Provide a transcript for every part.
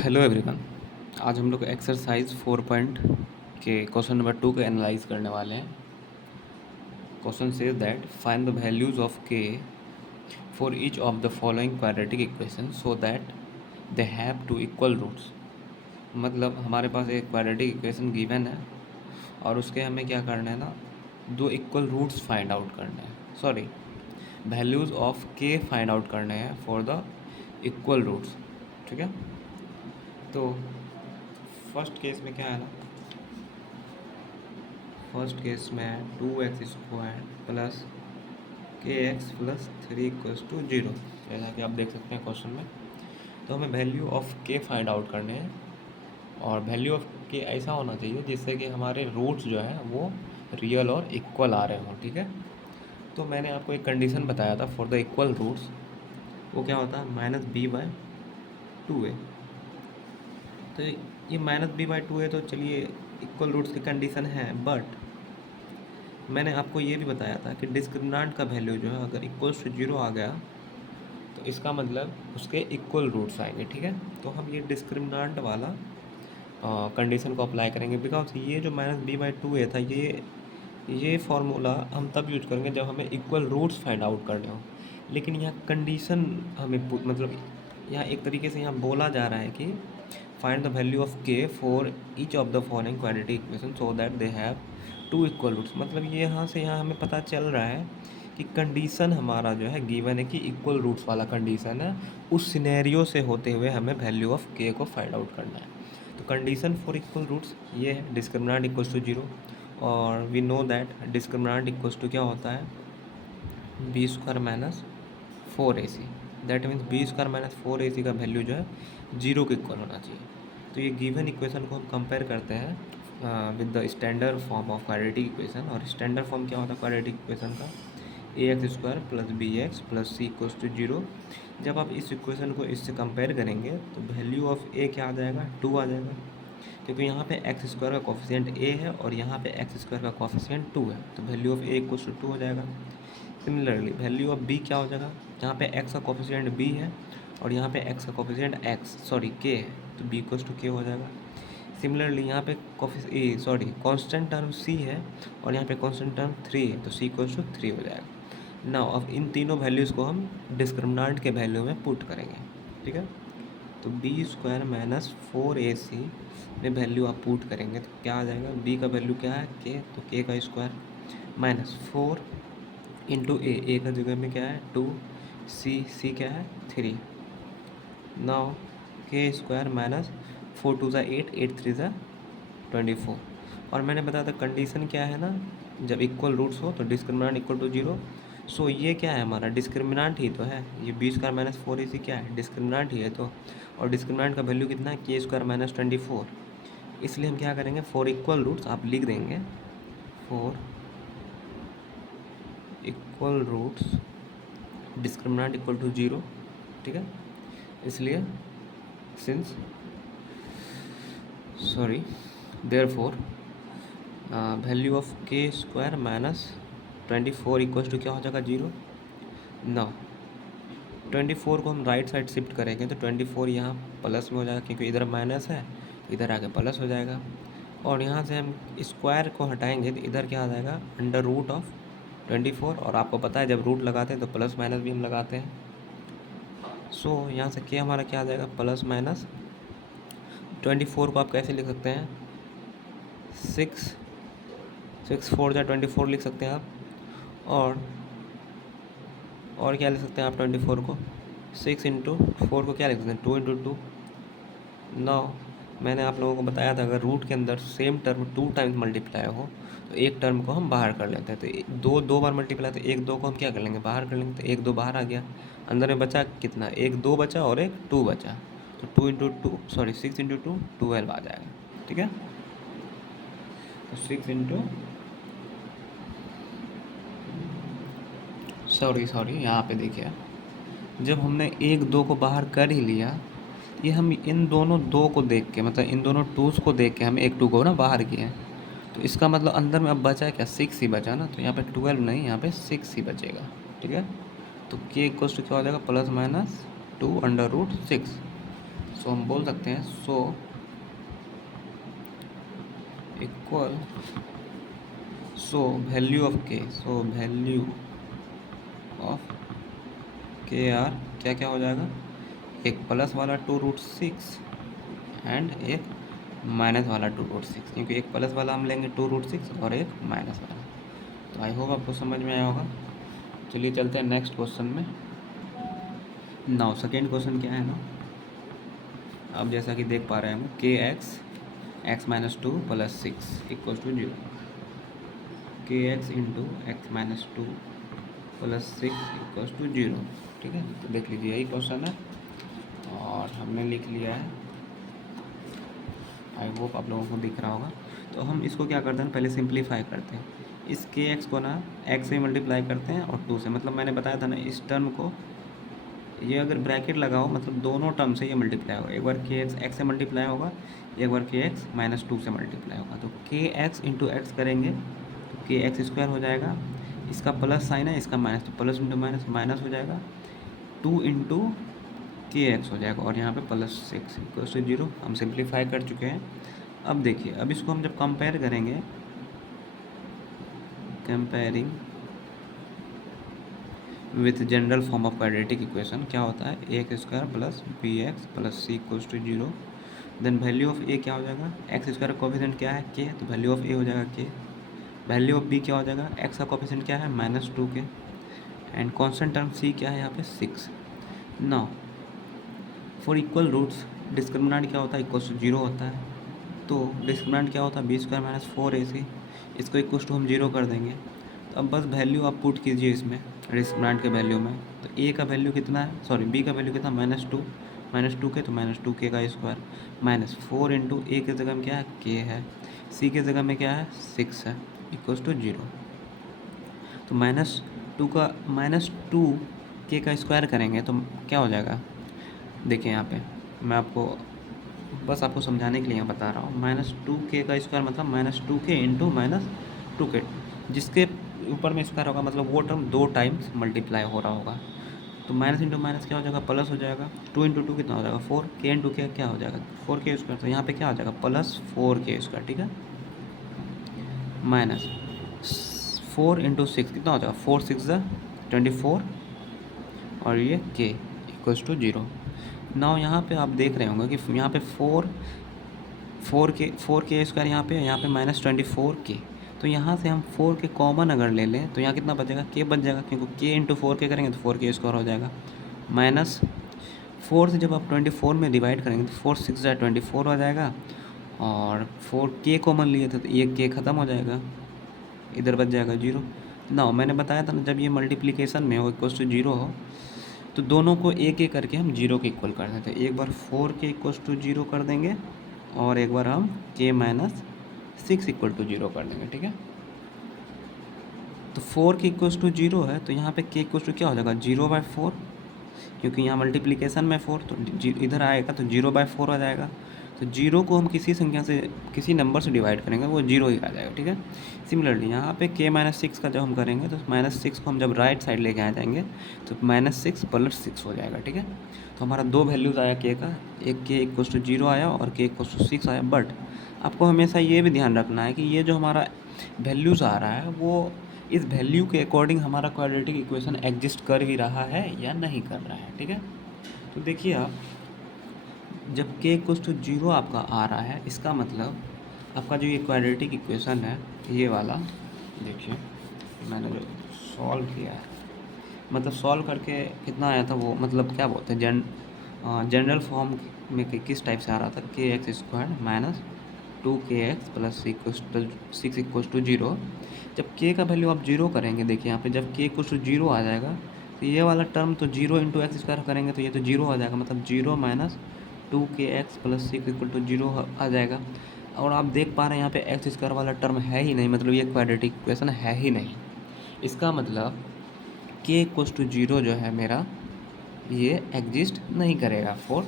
Hello everyone. आज हम लोग एक्सरसाइज 4 पॉइंट के क्वेश्चन नंबर 2 को एनालाइज करने वाले हैं। Question says that find the values of K for each of the following quadratic equation so that they have two equal roots. मतलब हमारे पास एक क्वाड्रेटिक इक्वेशन गिवन है और उसके हमें क्या करना है ना, दो इक्वल रूट्स फाइंड आउट करने हैं, सॉरी वैल्यूज़ ऑफ के फाइंड आउट करने हैं फॉर द इक्वल रूट्स। ठीक है, तो फर्स्ट केस में क्या है ना, फर्स्ट केस में 2x² प्लस के एक्स प्लस 3 इक्वल्स टू 0, जैसा कि आप देख सकते हैं क्वेश्चन में। तो हमें वैल्यू ऑफ के फाइंड आउट करने हैं और वैल्यू ऑफ के ऐसा होना चाहिए जिससे कि हमारे रूट्स जो है वो रियल और इक्वल आ रहे हों। ठीक है, तो मैंने आपको एक कंडीशन बताया था फॉर द इक्वल रूट्स, वो क्या होता है -b/2a। तो ये -b/2a तो चलिए इक्वल रूट्स की कंडीशन है, बट मैंने आपको ये भी बताया था कि डिस्क्रिमिनेंट का वैल्यू जो है अगर इक्वल्स टू 0 आ गया तो इसका मतलब उसके इक्वल रूट्स आएंगे। ठीक है, तो हम ये डिस्क्रिमिनेंट वाला कंडीशन को अप्लाई करेंगे, बिकॉज ये जो -b/2a था ये फार्मूला हम तब यूज करेंगे जब हमें इक्वल रूट्स फाइंड आउट करने हो। लेकिन यहाँ कंडीशन हमें मतलब यहाँ एक तरीके से यहाँ बोला जा रहा है कि find the value of K for each of the following quadratic equation so that they have two equal roots. मतलब ये यहाँ से यहाँ हमें पता चल रहा है कि कंडीशन हमारा जो है गिवन है कि इक्वल रूट्स वाला कंडीशन है, उस सिनेरियो से होते हुए हमें वैल्यू ऑफ के को फाइंड आउट करना है। तो कंडीशन फॉर इक्वल रूट्स ये है डिस्क्रिमिनेंट इक्वल्स टू 0, और we know that discriminant equals to क्या होता है b² - 4ac। That means b² - 4ac का वैल्यू जो है 0 के इक्वल होना चाहिए। तो ये गिवन इक्वेशन को हम कंपेयर करते हैं with the standard form of quadratic equation. और स्टैंडर्ड फॉर्म क्या होता है क्वाड्रेटिक इक्वेशन का, ax² + bx + c = 0। जब आप इस इक्वेशन को इससे कंपेयर करेंगे तो वैल्यू ऑफ a क्या आ जाएगा, 2 आ जाएगा, क्योंकि यहाँ पे x² का कोफिशिएंट a है और यहाँ पे x² का कोफिशिएंट 2 है, तो वैल्यू ऑफ a = 2 हो जाएगा। सिमिलरली वैल्यू ऑफ b क्या हो जाएगा, जहाँ पे x का कोफिशिएंट b है और यहाँ पे x का कोफिशिएंट k है, तो b = k हो जाएगा। सिमिलरली यहाँ पे कांस्टेंट टर्म c है और यहाँ पे कांस्टेंट टर्म 3 है, तो c = 3 हो जाएगा। नाउ अब इन तीनों वैल्यूज़ को हम डिस्क्रिमिनेंट के वैल्यू में पुट करेंगे। ठीक है, तो b² - 4ac में वैल्यू आप पुट करेंगे तो क्या आ जाएगा, b का वैल्यू क्या है k, तो k का स्क्वायर -4 इंटू ए का जगह में क्या है 2, c क्या है 3। Now k² - 4 2 8, 8 3 24। और मैंने बताया था कंडीशन क्या है ना, जब इक्वल रूट्स हो तो डिस्क्रिमिनेंट इक्वल टू 0। सो ये क्या है हमारा डिस्क्रिमिनेंट ही तो है, ये b² - 4ac क्या है डिस्क्रिमिनेंट ही है तो, और डिस्क्रिमिनेंट का वैल्यू कितना है k² - 24। इसलिए हम क्या करेंगे, फॉर इक्वल रूट्स आप लिख देंगे for equal roots discriminant equal to 0। ठीक है, इसलिए since therefore value of k² - 24 equals to क्या हो जाएगा 0। ना 24 को हम राइट साइड शिफ्ट करेंगे तो 24 यहाँ प्लस में हो जाएगा, क्योंकि इधर माइनस है, इधर आके प्लस हो जाएगा। और यहाँ से हम स्क्वायर को हटाएंगे तो इधर क्या आ जाएगा √24। और आपको पता है जब रूट लगाते हैं तो प्लस माइनस भी हम लगाते हैं। सो यहाँ से क्या हमारा क्या आ जाएगा +24 को आप कैसे लिख सकते हैं 6 4 जा 24 लिख सकते हैं आप। और क्या लिख सकते हैं आप 24 को 6 × 4 को क्या लिख सकते हैं 2 × 2। नाउ मैंने आप लोगों को बताया था अगर रूट के अंदर सेम टर्म 2 टाइम्स मल्टीप्लाई हो तो एक टर्म को हम बाहर कर लेते हैं। तो दो बार मल्टीप्लाई, तो 1 2 को हम क्या कर लेंगे बाहर कर लेंगे, तो 1 2 बाहर आ गया, अंदर में बचा कितना 1 2 बचा और 1 2 बचा, तो 6 × 2 12 आ जाएगा। ठीक है, तो 6 × यहाँ पे देखिए जब हमने 1 2 को बाहर कर ही लिया, ये हम इन दोनों 2 को देख के मतलब इन दोनों 2s को देख के हम 1 2 को ना बाहर किए हैं, तो इसका मतलब अंदर में अब बचा है क्या 6 ही बचा ना, तो यहाँ पे 12 नहीं यहाँ पे 6 ही बचेगा। ठीक है, तो k = क्या हो जाएगा +- 2 √6। सो हम बोल सकते हैं so equal so value of के, सो वैल्यू ऑफ के आर क्या क्या हो जाएगा, एक प्लस वाला 2√6 एंड एक माइनस वाला 2√6, क्योंकि एक प्लस वाला हम लेंगे 2√6 और एक माइनस वाला। तो आई होप आपको समझ में आया होगा। चलिए चलते हैं नेक्स्ट क्वेश्चन में। नाउ सेकेंड क्वेश्चन क्या है ना, अब जैसा कि देख पा रहे हैं के x-2 + 6 = 0, के x इंटू x-2 + 6 = 0। ठीक है, तो देख लीजिए यही क्वेश्चन है और हमने लिख लिया है। आई होप आप लोगों को दिख रहा होगा। तो हम इसको क्या करते हैं, पहले सिंप्लीफाई करते हैं। इस के एक्स को ना x से मल्टीप्लाई करते हैं और 2 से, मतलब मैंने बताया था ना इस टर्म को, ये अगर ब्रैकेट लगाओ मतलब दोनों टर्म से ये मल्टीप्लाई होगा। एक बार के एक्स से मल्टीप्लाई होगा, एक बार के x-2 से मल्टीप्लाई होगा। तो के एक्स इंटू एक्स करेंगे तो के एक्स स्क्वायर हो जाएगा, इसका प्लस साइन है इसका माइनस, तो प्लस इंटू माइनस माइनस हो जाएगा, 2 इंटू के एक्स हो जाएगा और यहाँ पे +6 = 0। हम सिंप्लीफाई कर चुके हैं। अब देखिए, अब इसको हम जब कंपेयर करेंगे, comparing with general form of quadratic equation क्या होता है, a² + bx + c = 0। Then value of ए क्या हो जाएगा, x² का कोफिशिएंट क्या है k, तो वैल्यू ऑफ ए हो जाएगा k। वैल्यू ऑफ b क्या हो जाएगा, x का कोफिशिएंट क्या है -2k, and constant term c क्या है यहाँ पे 6। Now for equal roots discriminant क्या होता है, =0 होता है। तो डिस्क्रिमिनेंट क्या होता है, b² - 4ac, इसको = हम 0 कर देंगे। तो अब बस वैल्यू आप पुट कीजिए इसमें डिस्क्रिमिनेंट के वैल्यू में। तो a का वैल्यू कितना है, सॉरी b का वैल्यू कितना, -2k, तो -2k का स्क्वायर, -4 इंटू a की जगह में क्या है k है, c की जगह में क्या है 6 है, =0। तो -2k का स्क्वायर करेंगे तो क्या हो जाएगा, देखिए यहाँ पे मैं आपको बस आपको समझाने के लिए यहाँ बता रहा हूँ। -2k का स्क्वायर मतलब -2k इंटू -2k, जिसके ऊपर में स्क्वायर होगा मतलब वो टर्म 2 टाइम्स मल्टीप्लाई हो रहा होगा। तो माइनस इंटू माइनस क्या हो जाएगा, प्लस हो जाएगा। 2 इंटू 2 कितना हो जाएगा 4, k इंटू k क्या हो जाएगा 4k², तो यहाँ पे क्या हो जाएगा +4k²। ठीक है, माइनस 4 इंटू 6 कितना हो जाएगा 4 6 24 और ये k = 0। नाउ यहाँ पे आप देख रहे होंगे कि यहाँ पे 4k² यहाँ पे -24k, तो यहाँ से हम 4k कॉमन अगर ले लें तो यहाँ कितना बचेगा, k बच जाएगा, क्योंकि k इंटू 4k करेंगे तो 4k² हो जाएगा। -4 से जब आप 24 में डिवाइड करेंगे तो 4 6 24 हो जाएगा, और 4k कॉमन लिए थे तो ये k ख़त्म हो जाएगा, इधर बच जाएगा 0। ना मैंने बताया था ना, जब ये मल्टीप्लिकेशन में हो =0 हो तो दोनों को एक एक करके हम 0 के इक्वल कर देते हैं। एक बार 4k = 0 कर देंगे और एक बार हम k - 6 = 0 कर देंगे। ठीक है, तो 4k = 0 है तो यहाँ पे k = क्या हो जाएगा 0/4, क्योंकि यहाँ मल्टीप्लिकेशन में 4 तो इधर आएगा तो 0/4 आ जाएगा। तो 0 को हम किसी संख्या से किसी नंबर से डिवाइड करेंगे वो 0 ही आ जाएगा। ठीक है, सिमिलरली यहाँ पे k - 6 का जब हम करेंगे तो -6 को हम जब राइट साइड लेके आ जाएंगे तो -6 + 6 हो जाएगा। ठीक है, तो हमारा 2 वैल्यूज़ आया k का, एक k = 0 आया और k = 6 आया। बट आपको हमेशा ये भी ध्यान रखना है कि ये जो हमारा वैल्यूज़ आ रहा है वो इस वैल्यू के अकॉर्डिंग हमारा क्वाड्रेटिक इक्वेशन एग्जिस्ट कर भी रहा है या नहीं कर रहा है। ठीक है, तो देखिए आप जब k = 0 आपका आ रहा है, इसका मतलब आपका जो ये क्वाड्रेटिक इक्वेशन है ये वाला, देखिए मैंने जो सॉल्व किया है, मतलब सॉल्व करके कितना आया था वो, मतलब क्या बोलते हैं जनरल फॉर्म में किस टाइप से आ रहा था, kx² - 2kx + 6 = 0। जब k का वैल्यू आप 0 करेंगे, देखिए यहाँ पे जब k = 0 आ जाएगा तो ये वाला टर्म तो 0 इंटू x² करेंगे तो ये तो 0 आ जाएगा, मतलब 0 - 2kx + 6 = 0 आ जाएगा। और आप देख पा रहे हैं यहाँ पे x² वाला टर्म है ही नहीं, मतलब ये क्वाड्रेटिक इक्वेशन है ही नहीं। इसका मतलब k = 0 जो है मेरा ये एग्जिस्ट नहीं करेगा फॉर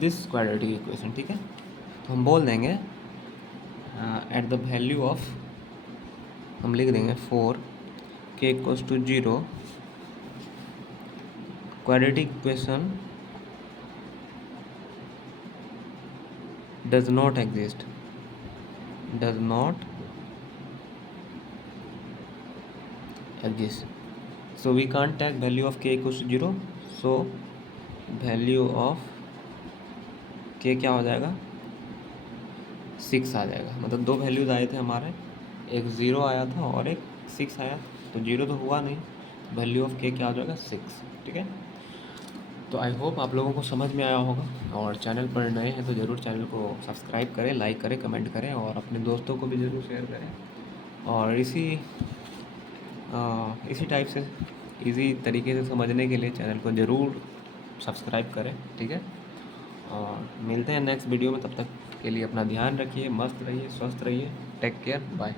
दिस क्वाड्रेटिक इक्वेशन। ठीक है, तो हम बोल देंगे एट द वैल्यू ऑफ, हम लिख देंगे 4k = 0 quadratic equation does not exist, does not exist, so we can't take value of K equals to 0, so value of K क्या हो जाएगा, 6 आ जाएगा। मतलब दो वैल्यूज़ आए थे हमारे, एक 0 आया था और एक 6 आया, तो 0 तो हुआ नहीं, वैल्यू ऑफ के क्या हो जाएगा, 6। ठीक है, तो आई होप आप लोगों को समझ में आया होगा, और चैनल पर नए हैं तो ज़रूर चैनल को सब्सक्राइब करें, लाइक करें, कमेंट करें, और अपने दोस्तों को भी ज़रूर शेयर करें। और इसी टाइप से इजी तरीके से समझने के लिए चैनल को ज़रूर सब्सक्राइब करें। ठीक है, और मिलते हैं नेक्स्ट वीडियो में, तब तक के लिए अपना ध्यान रखिए, मस्त रहिए, स्वस्थ रहिए, टेक केयर, बाय।